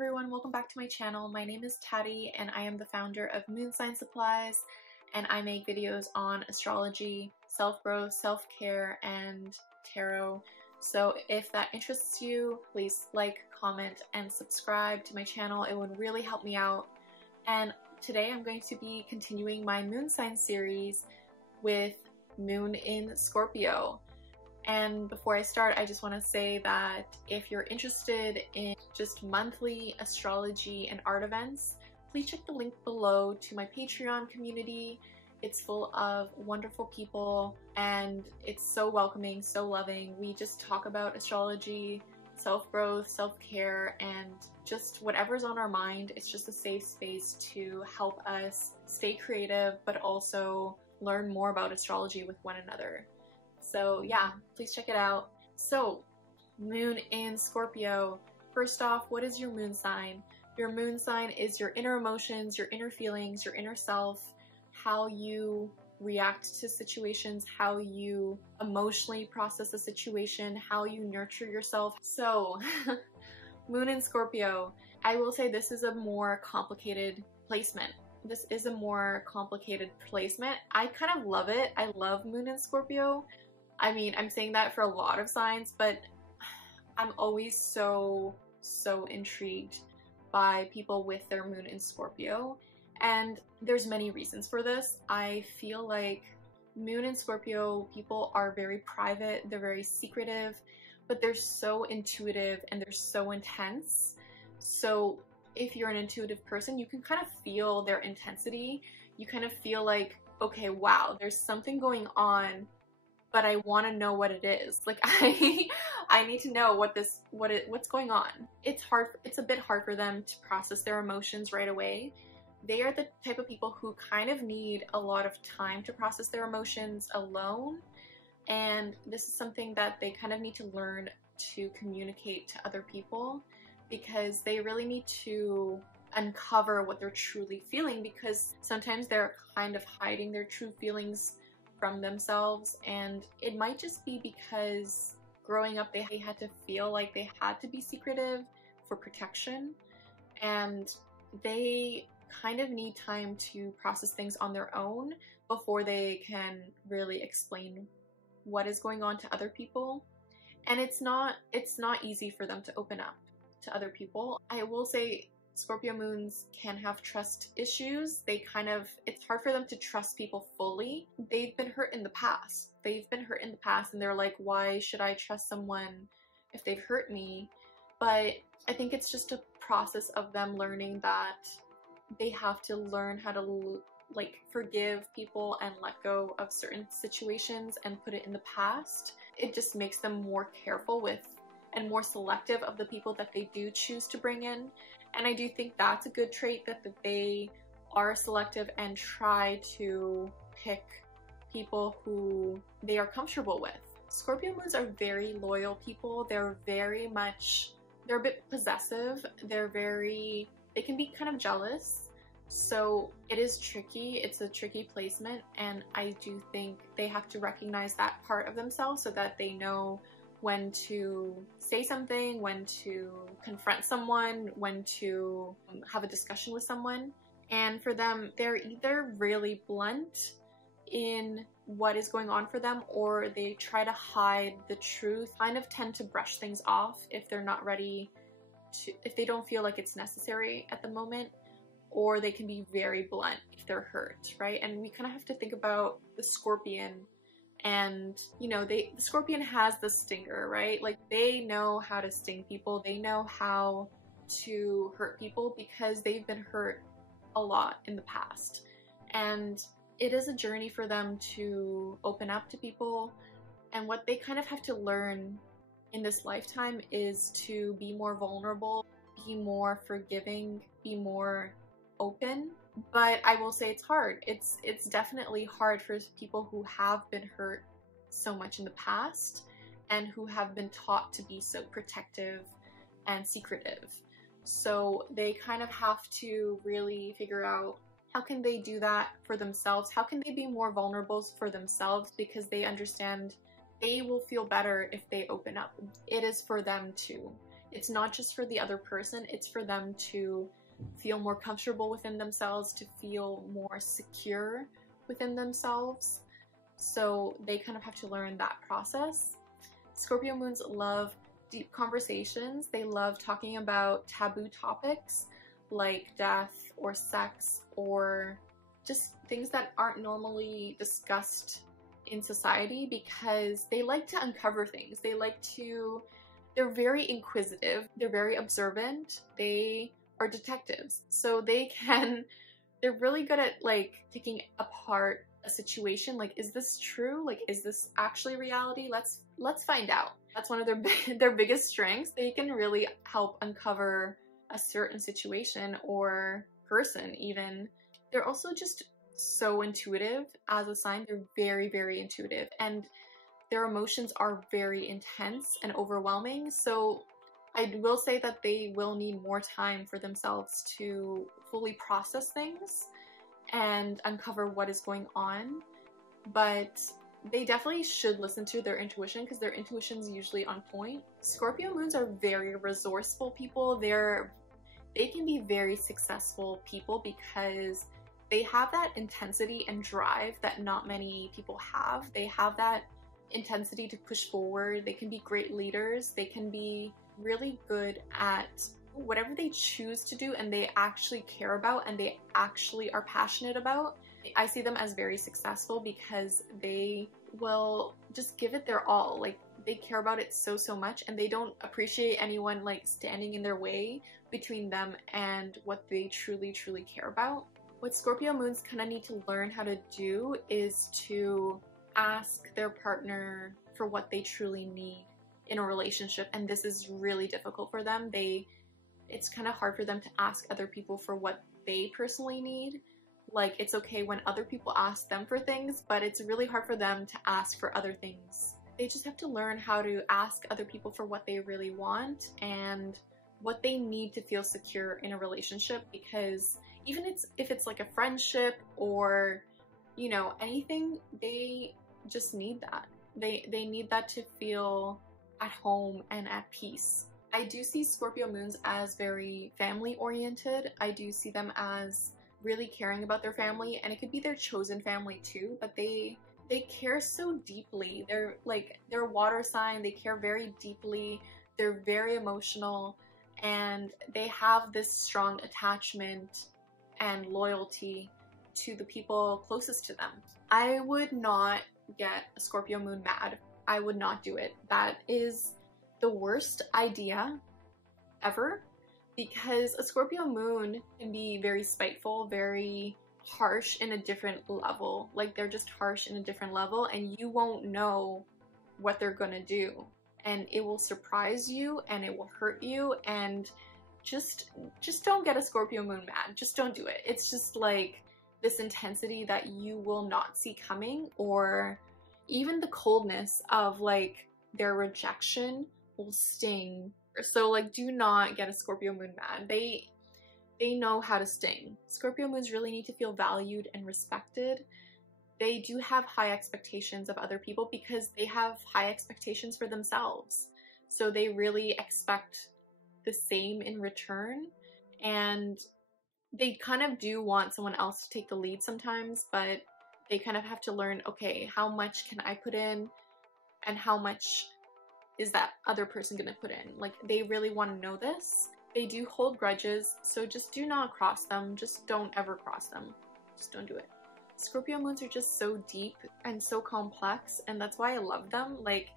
Everyone, welcome back to my channel. My name is Taddy and I am the founder of Moon Sign Supplies, and I make videos on astrology, self-growth, self-care, and tarot. So if that interests you, please like, comment, and subscribe to my channel. It would really help me out. And today I'm going to be continuing my moon sign series with Moon in Scorpio. And before I start, I just want to say that if you're interested in just monthly astrology and art events, please check the link below to my Patreon community. It's full of wonderful people and it's so welcoming, so loving. We just talk about astrology, self-growth, self-care, and just whatever's on our mind. It's just a safe space to help us stay creative, but also learn more about astrology with one another. So yeah, please check it out. So, Moon in Scorpio. First off, what is your moon sign? Your moon sign is your inner emotions, your inner feelings, your inner self, how you react to situations, how you emotionally process a situation, how you nurture yourself. So, Moon in Scorpio. I will say this is a more complicated placement. This is a more complicated placement. I kind of love it. I love Moon in Scorpio. I mean, I'm saying that for a lot of signs, but I'm always so intrigued by people with their moon in Scorpio. And there's many reasons for this. I feel like Moon in Scorpio people are very private, they're very secretive, but they're so intuitive and they're so intense. So if you're an intuitive person, you can kind of feel their intensity. You kind of feel like, okay, wow, there's something going on, but I want to know what it is. Like I need to know what's going on. It's a bit hard for them to process their emotions right away. They are the type of people who kind of need a lot of time to process their emotions alone. And this is something that they kind of need to learn to communicate to other people, because they really need to uncover what they're truly feeling, because sometimes they're kind of hiding their true feelings from themselves, and it might just be because growing up they had to feel like they had to be secretive for protection, and they kind of need time to process things on their own before they can really explain what is going on to other people. And it's not easy for them to open up to other people. I will say Scorpio moons can have trust issues. It's hard for them to trust people fully. They've been hurt in the past. And they're like, why should I trust someone if they've hurt me? But I think it's just a process of them learning that they have to learn how to forgive people and let go of certain situations and put it in the past. It just makes them more careful with and more selective of the people that they do choose to bring in. And I do think that's a good trait, that they are selective and try to pick people who they are comfortable with. Scorpio moons are very loyal people. They're a bit possessive. They can be kind of jealous. So it is tricky. It's a tricky placement. And I do think they have to recognize that part of themselves so that they know when to say something, when to confront someone, when to have a discussion with someone. And for them, they're either really blunt in what is going on for them, or they try to hide the truth, kind of tend to brush things off if they're not ready to, if they don't feel like it's necessary at the moment, or they can be very blunt if they're hurt, right? And we kind of have to think about the scorpion. And you know, the scorpion has the stinger, right? Like, they know how to sting people, they know how to hurt people because they've been hurt a lot in the past. And it is a journey for them to open up to people. And what they kind of have to learn in this lifetime is to be more vulnerable, be more forgiving, be more open. But I will say it's hard. It's definitely hard for people who have been hurt so much in the past and who have been taught to be so protective and secretive. So they kind of have to really figure out, how can they do that for themselves? How can they be more vulnerable for themselves? Because they understand they will feel better if they open up. It is for them too. It's not just for the other person, it's for them to feel more comfortable within themselves, to feel more secure within themselves. So they kind of have to learn that process. Scorpio moons love deep conversations. They love talking about taboo topics like death or sex or just things that aren't normally discussed in society, because they like to uncover things. They're very inquisitive, they're very observant, they are detectives. So they're really good at like picking apart a situation. Like, is this true? Like, is this actually reality? Let's find out. That's one of their biggest strengths. They can really help uncover a certain situation or person even. They're also just so intuitive as a sign. They're very, very intuitive, and their emotions are very intense and overwhelming. So I will say that they will need more time for themselves to fully process things and uncover what is going on. But they definitely should listen to their intuition, because their intuition is usually on point. Scorpio moons are very resourceful people. They can be very successful people because they have that intensity and drive that not many people have. They have that intensity to push forward. They can be great leaders. They can be really good at whatever they choose to do and they actually care about and they actually are passionate about. I see them as very successful because they will just give it their all. Like, they care about it so much, and they don't appreciate anyone like standing in their way between them and what they truly care about. What Scorpio moons kind of need to learn how to do is to ask their partner for what they truly need in a relationship, and this is really difficult for them. It's kind of hard for them to ask other people for what they personally need. Like, it's okay when other people ask them for things, but it's really hard for them to ask for other things. They just have to learn how to ask other people for what they really want and what they need to feel secure in a relationship, because even if it's like a friendship or, you know, anything, they just need that. They need that to feel at home and at peace. I do see Scorpio moons as very family oriented. I do see them as really caring about their family, and it could be their chosen family too, but they care so deeply. They're a water sign. They care very deeply. They're very emotional, and they have this strong attachment and loyalty to the people closest to them. I would not get a Scorpio moon mad. I would not do it. That is the worst idea ever, because a Scorpio moon can be very spiteful, very harsh in a different level. Like, they're just harsh in a different level, and you won't know what they're gonna do, and it will surprise you and it will hurt you. And just don't get a Scorpio moon mad. Just don't do it. It's just like this intensity that you will not see coming, or even the coldness of like their rejection will sting. So like, do not get a Scorpio moon mad. They know how to sting. Scorpio moons really need to feel valued and respected. They do have high expectations of other people because they have high expectations for themselves. So they really expect the same in return, and they kind of do want someone else to take the lead sometimes, but they kind of have to learn, okay, how much can I put in and how much is that other person gonna put in? Like, they really want to know this. They do hold grudges, so just do not cross them. Just don't ever cross them. Just don't do it. Scorpio moons are just so deep and so complex, and that's why I love them. Like,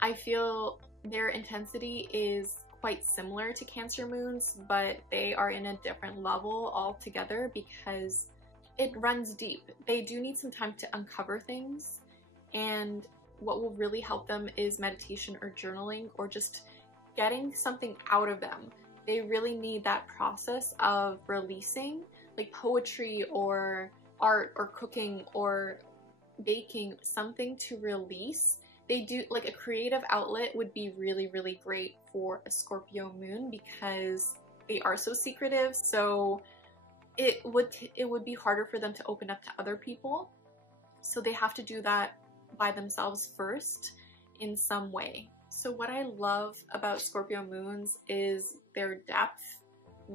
I feel their intensity is quite similar to Cancer moons, but they are in a different level altogether because it runs deep. They do need some time to uncover things, and what will really help them is meditation or journaling or just getting something out of them. They really need that process of releasing, like poetry or art or cooking or baking, something to release. They do, like, a creative outlet would be really great for a Scorpio moon because they are so secretive. So it would be harder for them to open up to other people. So they have to do that by themselves first in some way. So what I love about Scorpio moons is their depth,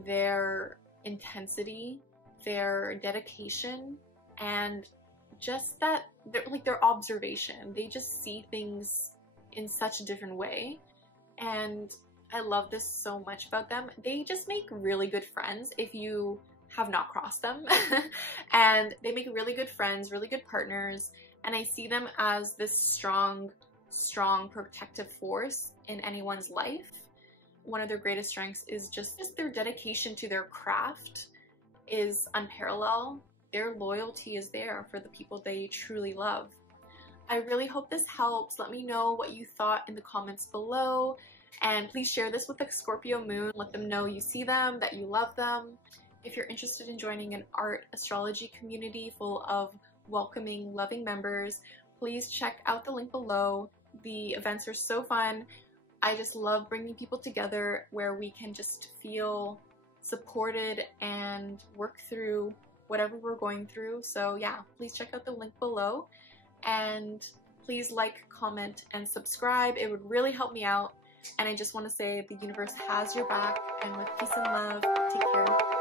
their intensity, their dedication, and just that their observation. They just see things in such a different way, and I love this so much about them. They just make really good friends if you have not crossed them. And they make really good friends, really good partners, and I see them as this strong protective force in anyone's life. One of their greatest strengths is just their dedication to their craft is unparalleled. Their loyalty is there for the people they truly love. I really hope this helps. Let me know what you thought in the comments below, and please share this with the Scorpio moon. Let them know you see them, that you love them. If you're interested in joining an art astrology community full of welcoming, loving members, please check out the link below. The events are so fun. I just love bringing people together where we can just feel supported and work through whatever we're going through. So yeah, please check out the link below, and please like, comment, and subscribe. It would really help me out. And I just want to say the universe has your back, and with peace and love, take care.